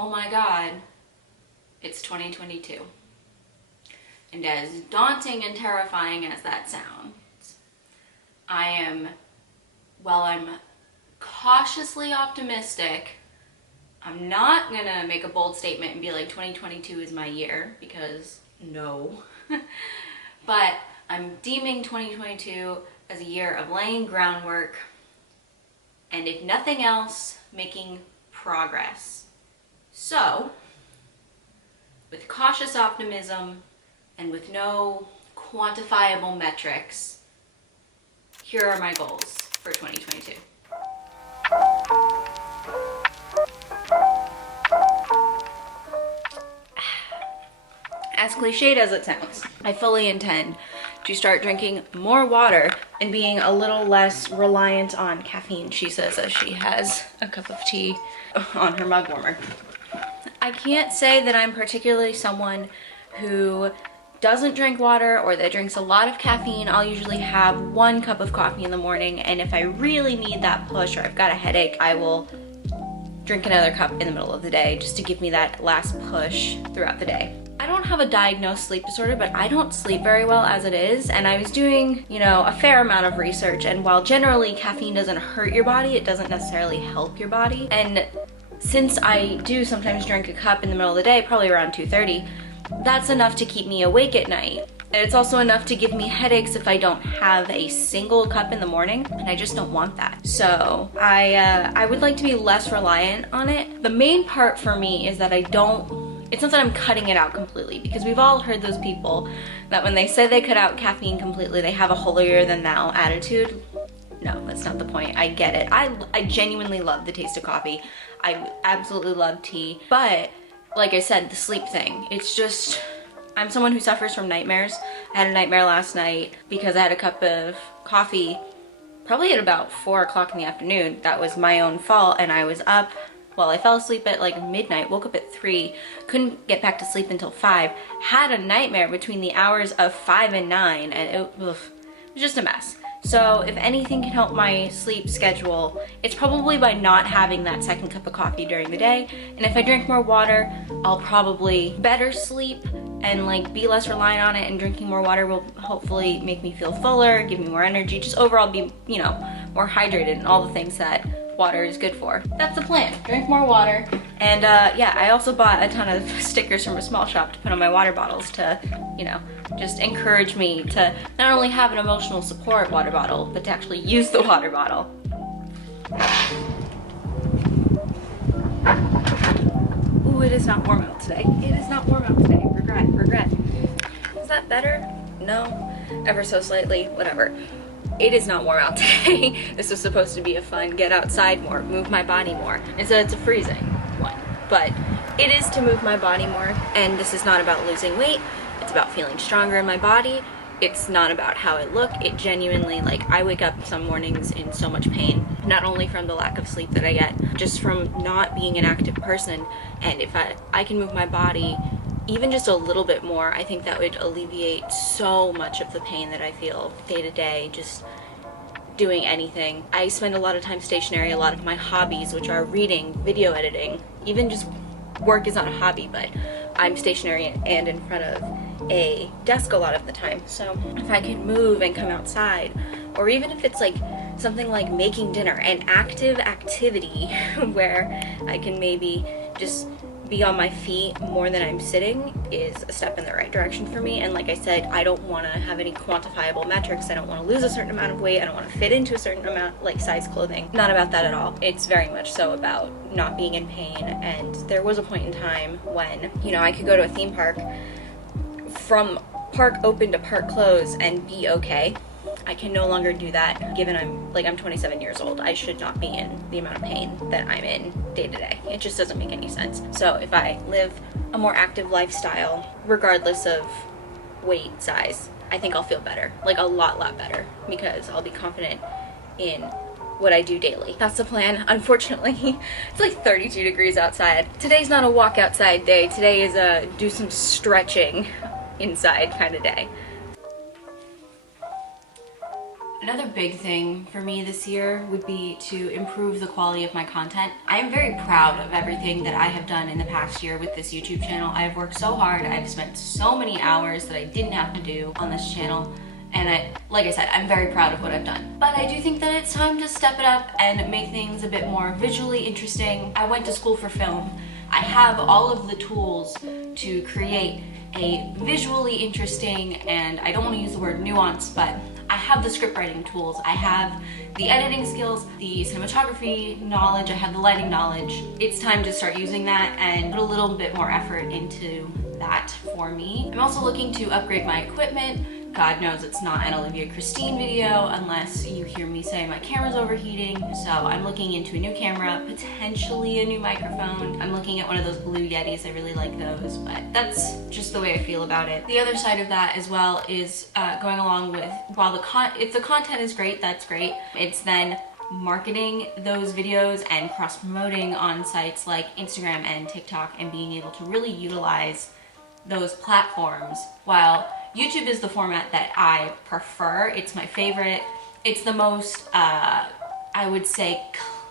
oh my God, it's 2022. And as daunting and terrifying as that sounds, I'm cautiously optimistic. I'm not gonna make a bold statement and be like 2022 is my year, because no. But I'm deeming 2022 as a year of laying groundwork, and if nothing else, making progress. So, with cautious optimism and with no quantifiable metrics, here are my goals for 2022. As cliched as it sounds, I fully intend to start drinking more water and being a little less reliant on caffeine, she says, as she has a cup of tea on her mug warmer. I can't say that I'm particularly someone who doesn't drink water or that drinks a lot of caffeine. I'll usually have 1 cup of coffee in the morning, and if I really need that push or I've got a headache, I will drink another cup in the middle of the day just to give me that last push throughout the day. I don't have a diagnosed sleep disorder, but I don't sleep very well as it is, and I was doing, a fair amount of research, and while generally caffeine doesn't hurt your body, it doesn't necessarily help your body. And since I do sometimes drink a cup in the middle of the day, probably around 2:30, that's enough to keep me awake at night. And it's also enough to give me headaches if I don't have a single cup in the morning, and I just don't want that. So I would like to be less reliant on it. The main part for me is that it's not that I'm cutting it out completely, because we've all heard those people that when they say they cut out caffeine completely, they have a holier than thou attitude. No, that's not the point. I get it. I genuinely love the taste of coffee. I absolutely love tea. But like I said, the sleep thing, it's just, I'm someone who suffers from nightmares. I had a nightmare last night because I had a cup of coffee probably at about 4 o'clock in the afternoon. That was my own fault, and I was up. Well, I fell asleep at like midnight, woke up at 3, couldn't get back to sleep until 5, had a nightmare between the hours of 5 and 9, and it was just a mess. So if anything can help my sleep schedule, it's probably by not having that second cup of coffee during the day. And if I drink more water, I'll probably better sleep and be less reliant on it, and drinking more water will hopefully make me feel fuller, give me more energy, just overall be, more hydrated and all the things that water is good for. That's the plan. Drink more water. And yeah, I also bought a ton of stickers from a small shop to put on my water bottles to, just encourage me to not only have an emotional support water bottle, but to actually use the water bottle. Ooh, it is not warm out today. It is not warm out today. Regret. Is that better? No, ever so slightly, whatever. It is not warm out today. This is supposed to be a fun get outside more, move my body more. Instead it's a freezing one. But it is to move my body more, and this is not about losing weight. It's about feeling stronger in my body. It's not about how I look. It genuinely, I wake up some mornings in so much pain, not only from the lack of sleep that I get, just from not being an active person. And if I can move my body even just a little bit more, I think that would alleviate so much of the pain that I feel day to day, just doing anything. I spend a lot of time stationary. A lot of my hobbies, which are reading, video editing, even just work is not a hobby, but I'm stationary and in front of a desk a lot of the time. So if I can move and come outside, or even if it's something like making dinner, an active activity where I can maybe just be on my feet more than I'm sitting, is a step in the right direction for me. And like I said, I don't want to have any quantifiable metrics. I don't want to lose a certain amount of weight. I don't want to fit into a certain amount, size clothing. Not about that at all. It's very much so about not being in pain. And there was a point in time when, I could go to a theme park from park open to park close and be okay. I can no longer do that, given I'm 27 years old. I should not be in the amount of pain that I'm in day to day. It just doesn't make any sense. So if I live a more active lifestyle, regardless of weight, size, I think I'll feel better, a lot better, because I'll be confident in what I do daily. That's the plan. Unfortunately, it's 32 degrees outside. Today's not a walk outside day. Today is a do some stretching inside kind of day. Another big thing for me this year would be to improve the quality of my content. I am very proud of everything that I have done in the past year with this YouTube channel. I have worked so hard. I've spent so many hours that I didn't have to do on this channel. And like I said, I'm very proud of what I've done. But I do think that it's time to step it up and make things a bit more visually interesting. I went to school for film. I have all of the tools to create a visually interesting, and I don't want to use the word nuance, but I have the script writing tools, I have the editing skills, the cinematography knowledge, I have the lighting knowledge. It's time to start using that and put a little bit more effort into that for me. I'm also looking to upgrade my equipment. God knows it's not an Olivia Christine video unless you hear me say my camera's overheating. So I'm looking into a new camera, potentially a new microphone. I'm looking at one of those Blue Yetis, I really like those, but that's just the way I feel about it. The other side of that as well is going along with, while if the content is great, that's great. It's then marketing those videos and cross-promoting on sites like Instagram and TikTok and being able to really utilize those platforms. While YouTube is the format that I prefer, it's my favorite, it's the most, I would say,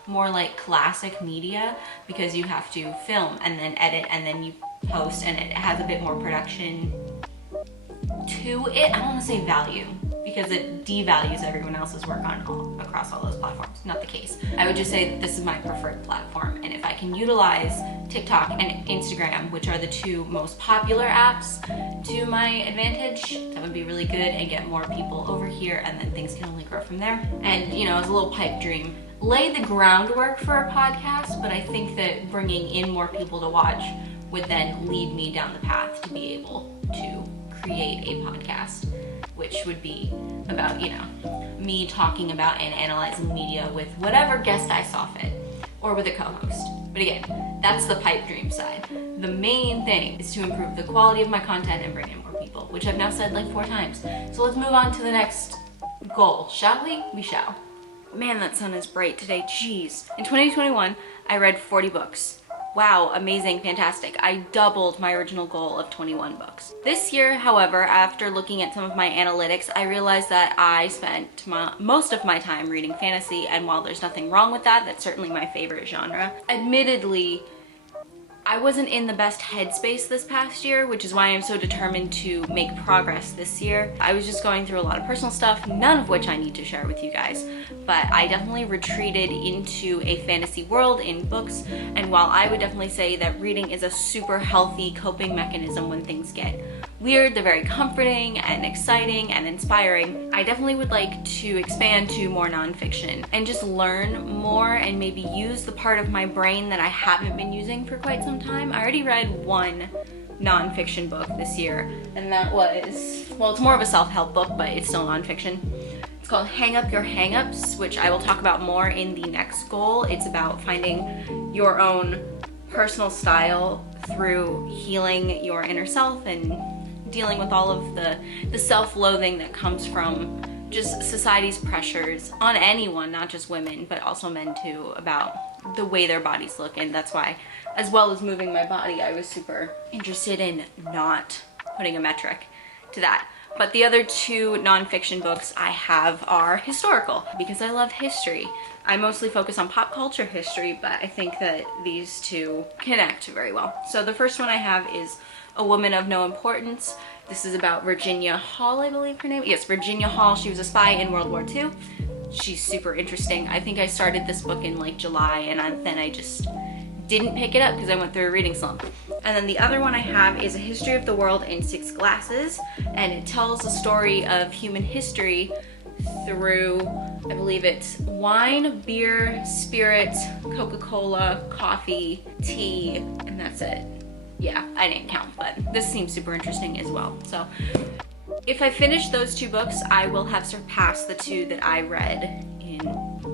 more like classic media, because you have to film and then edit and then you post, and it has a bit more production to it. I don't want to say value, because it devalues everyone else's work across all those platforms. Not the case. I would just say that this is my preferred platform, and if I can utilize TikTok and Instagram, which are the two most popular apps, to my advantage, that would be really good, and get more people over here, and then things can only grow from there. And you know, as a little pipe dream, lay the groundwork for a podcast, but I think that bringing in more people to watch would then lead me down the path to be able to create a podcast, which would be about, you know, me talking about and analyzing media with whatever guest I saw fit, or with a co-host. But again, that's the pipe dream side. The main thing is to improve the quality of my content and bring in more people, which I've now said like 4 times. So let's move on to the next goal, shall we? We shall. Man, that sun is bright today, jeez. In 2021, I read 40 books. Wow, amazing, fantastic. I doubled my original goal of 21 books. This year, however, after looking at some of my analytics, I realized that I spent most of my time reading fantasy, and while there's nothing wrong with that, that's certainly my favorite genre. Admittedly, I wasn't in the best headspace this past year, which is why I'm so determined to make progress this year. I was just going through a lot of personal stuff, none of which I need to share with you guys, but I definitely retreated into a fantasy world in books, and while I would definitely say that reading is a super healthy coping mechanism when things get weird, they're very comforting and exciting and inspiring, I definitely would like to expand to more nonfiction and just learn more and maybe use the part of my brain that I haven't been using for quite some time. I already read 1 nonfiction book this year, and that was, well, it's more of a self-help book, but it's still nonfiction. It's called Hang Up Your Hang-Ups, which I will talk about more in the next goal. It's about finding your own personal style through healing your inner self and dealing with all of the self-loathing that comes from just society's pressures on anyone, not just women, but also men too, about the way their bodies look. And that's why, as well as moving my body, I was super interested in not putting a metric to that. But the other 2 nonfiction books I have are historical, because I love history. I mostly focus on pop culture history, but I think that these 2 connect very well. So the first one I have is A Woman of No Importance. This is about Virginia Hall, I believe her name. Yes, Virginia Hall. She was a spy in World War II. She's super interesting. I think I started this book in like July, and then I just didn't pick it up because I went through a reading slump. And then the other one I have is A History of the World in 6 Glasses, and it tells the story of human history through, I believe it's wine, beer, spirits, Coca-Cola, coffee, tea, and that's it. Yeah, I didn't count, but this seems super interesting as well. So if I finish those 2 books, I will have surpassed the 2 that I read in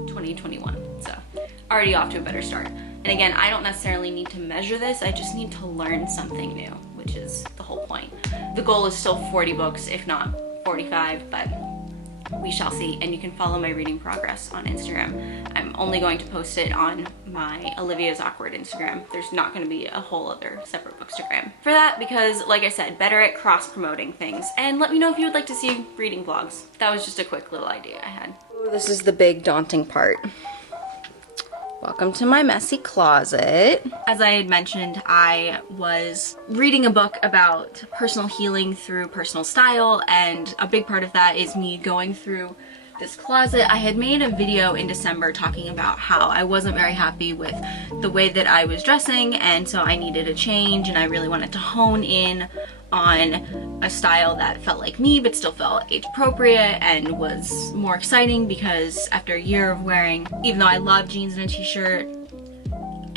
2021. So already off to a better start. And again, I don't necessarily need to measure this, I just need to learn something new, which is the whole point. The goal is still 40 books, if not 45, but we shall see. And you can follow my reading progress on Instagram. I'm only going to post it on my Olivia's Awkward Instagram. There's not going to be a whole other separate bookstagram for that, because like I said, better at cross promoting things. And let me know if you would like to see reading vlogs. That was just a quick little idea I had. Ooh, this is the big daunting part. Welcome to my messy closet. As I had mentioned, I was reading a book about personal healing through personal style, and a big part of that is me going through this closet. I had made a video in December talking about how I wasn't very happy with the way that I was dressing, and so I needed a change, and I really wanted to hone in on a style that felt like me but still felt age appropriate and was more exciting, because after a year of wearing, even though I love jeans and a t-shirt,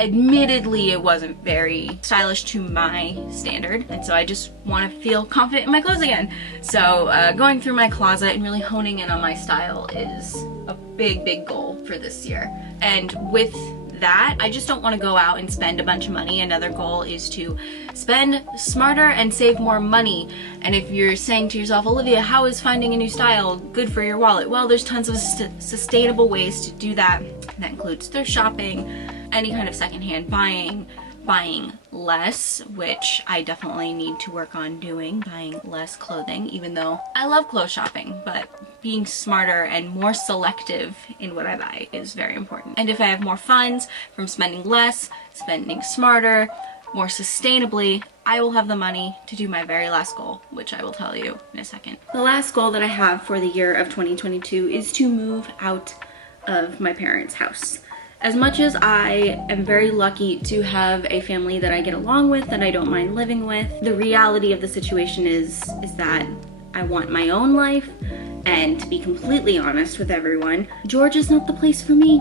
admittedly it wasn't very stylish to my standard, and so I just want to feel confident in my clothes again. So going through my closet and really honing in on my style is a big goal for this year. And with that, I just don't want to go out and spend a bunch of money. Another goal is to spend smarter and save more money. And if you're saying to yourself, Olivia, how is finding a new style good for your wallet? Well, there's tons of sustainable ways to do that. That includes thrift shopping, any kind of secondhand buying less, which I definitely need to work on doing, buying less clothing, even though I love clothes shopping, but being smarter and more selective in what I buy is very important. And if I have more funds from spending less, spending smarter, more sustainably, I will have the money to do my very last goal, which I will tell you in a second. The last goal that I have for the year of 2022 is to move out of my parents' house. As much as I am very lucky to have a family that I get along with, that I don't mind living with, the reality of the situation is that I want my own life, and to be completely honest with everyone, Georgia's not the place for me.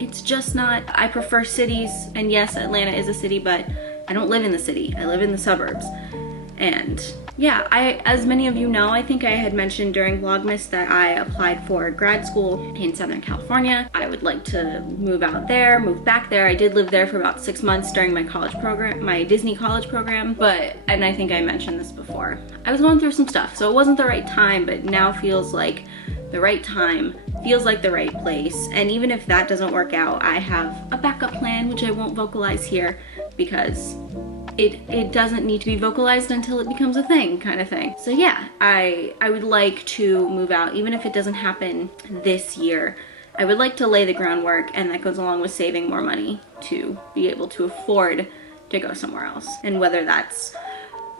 It's just not. I prefer cities, and yes, Atlanta is a city, but I don't live in the city. I live in the suburbs. And yeah, as many of you know, I think I had mentioned during Vlogmas that I applied for grad school in Southern California. I would like to move out there, move back there. I did live there for about 6 months during my college program, my Disney college program, and I think I mentioned this before, I was going through some stuff, so it wasn't the right time, but now feels like the right time, feels like the right place. And even if that doesn't work out, I have a backup plan, which I won't vocalize here because it doesn't need to be vocalized until it becomes a thing, kind of thing. So yeah, I would like to move out, even if it doesn't happen this year. I would like to lay the groundwork, and that goes along with saving more money to be able to afford to go somewhere else. And whether that's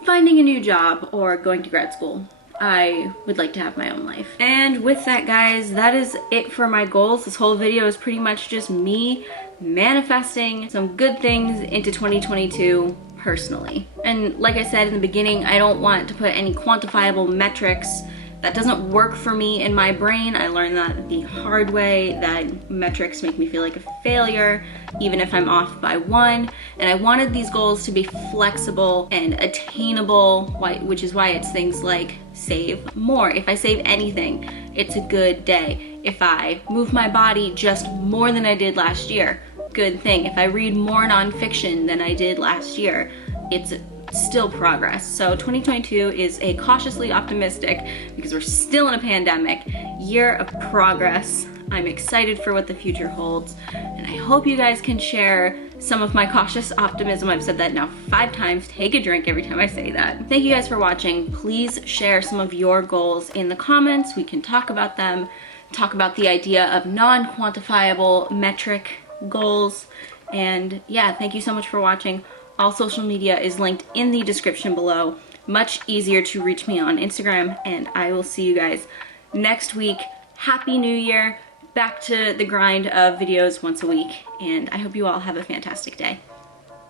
finding a new job or going to grad school, I would like to have my own life. And with that, guys, that is it for my goals. This whole video is pretty much just me manifesting some good things into 2022 personally. And like I said in the beginning, I don't want to put any quantifiable metrics. That doesn't work for me in my brain. I learned that the hard way, that metrics make me feel like a failure, even if I'm off by one. And I wanted these goals to be flexible and attainable, which is why it's things like save more. If I save anything, it's a good day. If I move my body just more than I did last year, good thing. If I read more nonfiction than I did last year, it's still progress. So 2022 is a cautiously optimistic, because we're still in a pandemic, year of progress. I'm excited for what the future holds, and I hope you guys can share some of my cautious optimism. I've said that now 5 times. Take a drink every time I say that. Thank you guys for watching. Please share some of your goals in the comments. We can talk about them, talk about the idea of non-quantifiable metric goals. And yeah, thank you so much for watching. All social media is linked in the description below. Much easier to reach me on Instagram, and I will see you guys next week. Happy New Year. Back to the grind of videos once a week, and I hope you all have a fantastic day.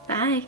Bye.